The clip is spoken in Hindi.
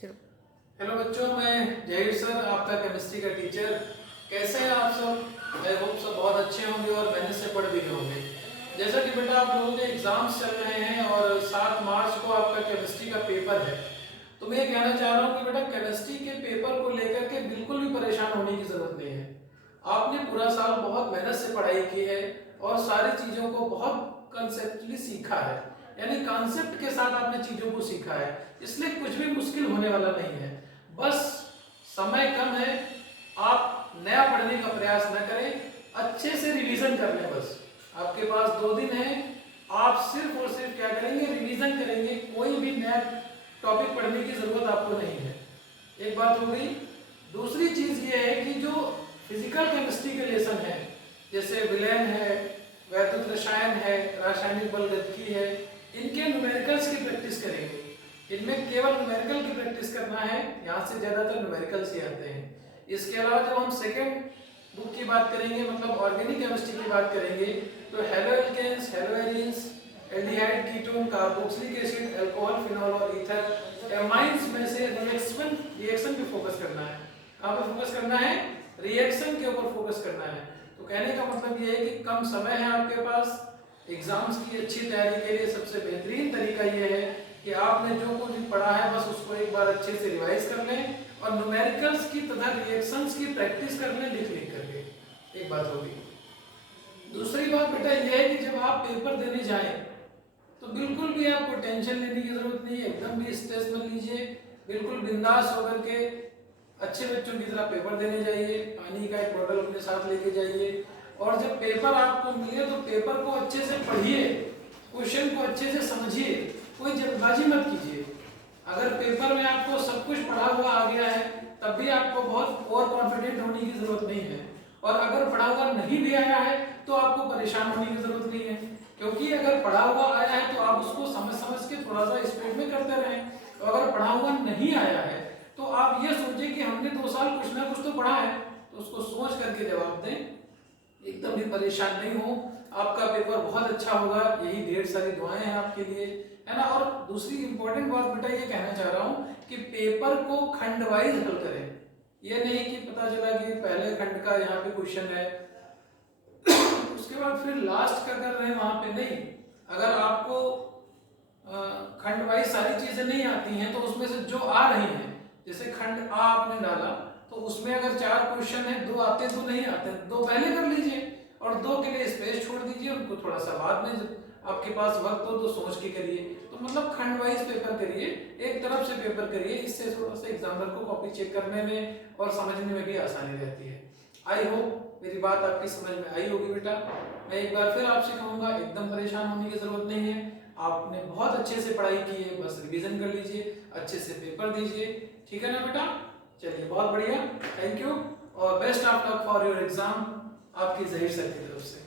चलो। हेलो बच्चों, मैं जहीर सर, आपका केमिस्ट्री का टीचर। कैसे हैं आप सब? आई होप सब बहुत अच्छे होंगे और मेहनत से पढ़ भी रहे होंगे। जैसा कि बेटा आप लोगों के एग्जाम्स चल रहे हैं और 7 मार्च को आपका केमिस्ट्री का पेपर है, तो मैं ये कहना चाह रहा हूँ कि बेटा केमिस्ट्री के पेपर को लेकर के बिल्कुल भी परेशान होने की ज़रूरत नहीं है। आपने पूरा साल बहुत मेहनत से पढ़ाई की है और सारी चीज़ों को बहुत कंसेप्चुअली सीखा है, यानी कॉन्सेप्ट के साथ आपने चीज़ों को सीखा है, इसलिए कुछ भी मुश्किल होने वाला नहीं है। बस समय कम है, आप नया पढ़ने का प्रयास न करें, अच्छे से रिवीजन कर लें। बस आपके पास 2 दिन है, आप सिर्फ और सिर्फ क्या करेंगे, रिवीजन करेंगे। कोई भी नया टॉपिक पढ़ने की जरूरत आपको नहीं है। एक बात हो गई। दूसरी चीज ये है कि जो फिजिकल केमिस्ट्री के लेसन है, जैसे विलयन है, वैद्युत रसायन है, रासायनिक बलगतिकी है, इनके न्यूमेरिकल्स की प्रैक्टिस करेंगे। इनमें केवल न्यूमेरिकल की प्रैक्टिस करना है, यहाँ से ज्यादातर न्यूमेरिकल्स ही आते हैं। इसके अलावा जब हम सेकेंड बुक की बात करेंगे, मतलब ऑर्गेनिक केमिस्ट्री की बात करेंगे, तो haloalkanes, haloarenes, aldehyde, ketone, carboxylic acid, alcohol, phenol और ईथर, एमाइंस में से रिएक्शन पे फोकस करना है। कहाँ पे फोकस करना है? रिएक्शन के ऊपर फोकस करना है। तो कहने का मतलब ये है कि कम समय है आपके पास। एग्जाम्स की अच्छी तैयारी के लिए सबसे बेहतरीन तरीका ये है कि आपने जो कुछ भी पढ़ा है बस उसको एक बार अच्छे से रिवाइज कर लें और न्यूमेरिकल्स की तथा रिएक्शंस की प्रैक्टिस कर लें लिख लिख करके। एक बात होगी। दूसरी बात बेटा ये है कि जब आप पेपर देने जाएं तो बिल्कुल भी आपको टेंशन लेने की जरूरत नहीं है, एकदम भी स्ट्रेस मत लीजिए। बिल्कुल बिंदास होकर के अच्छे बच्चों की तरह पेपर देने जाइए। पानी का एक बोतल अपने साथ लेके जाइए और जब पेपर आपको मिले तो पेपर को अच्छे से पढ़िए, क्वेश्चन को अच्छे से समझिए, कोई जल्दबाजी मत कीजिए। अगर पेपर में आपको सब कुछ पढ़ा हुआ आ गया है तब भी आपको बहुत ओवर कॉन्फिडेंट होने की जरूरत नहीं है, और अगर पढ़ा हुआ नहीं भी आया है तो आपको परेशान होने की जरूरत नहीं है, क्योंकि अगर पढ़ा हुआ आया है तो आप उसको समझ समझ के थोड़ा सा स्पीड में करते रहें। तो अगर पढ़ा हुआ नहीं आया है तो आप ये सोचिए कि हमने 2 साल कुछ ना कुछ तो पढ़ा है, तो उसको सोच करके जवाब दें। एकदम भी परेशान नहीं हो, आपका पेपर बहुत अच्छा होगा, यही ढेर सारी दुआएं हैं आपके लिए, है ना। और दूसरी इंपॉर्टेंट बात बेटा ये कहना चाह रहा हूँ कि पेपर को खंड वाइज हल करें। ये नहीं कि पता चला कि पहले खंड का यहाँ पे क्वेश्चन है उसके बाद फिर लास्ट का कर रहे हैं वहां पे नहीं। अगर आपको खंड वाइज सारी चीजें नहीं आती हैं तो उसमें से जो आ रही हैं, जैसे खंड आ आपने डाला तो उसमें अगर 4 क्वेश्चन है, 2 आते 2 नहीं आते, 2 पहले कर लीजिए और 2 के लिए स्पेस छोड़ दीजिए, उनको थोड़ा सा बाद में जब आपके पास वक्त हो तो सोच के करिए। तो मतलब खंड वाइज पेपर करिए, एक तरफ से पेपर करिए, इससे थोड़ा सा एग्जामिनर को कॉपी चेक करने में और समझने में भी आसानी रहती है। आई होप मेरी बात आपकी समझ में आई होगी बेटा। मैं एक बार फिर आपसे कहूंगा, एकदम परेशान होने की जरूरत नहीं है। आपने बहुत अच्छे से पढ़ाई की है, बस रिवीजन कर लीजिए, अच्छे से पेपर दीजिए, ठीक है ना बेटा। चलिए बहुत बढ़िया, थैंक यू और best of luck for your exam. आपकी जहीर सर की तरफ से।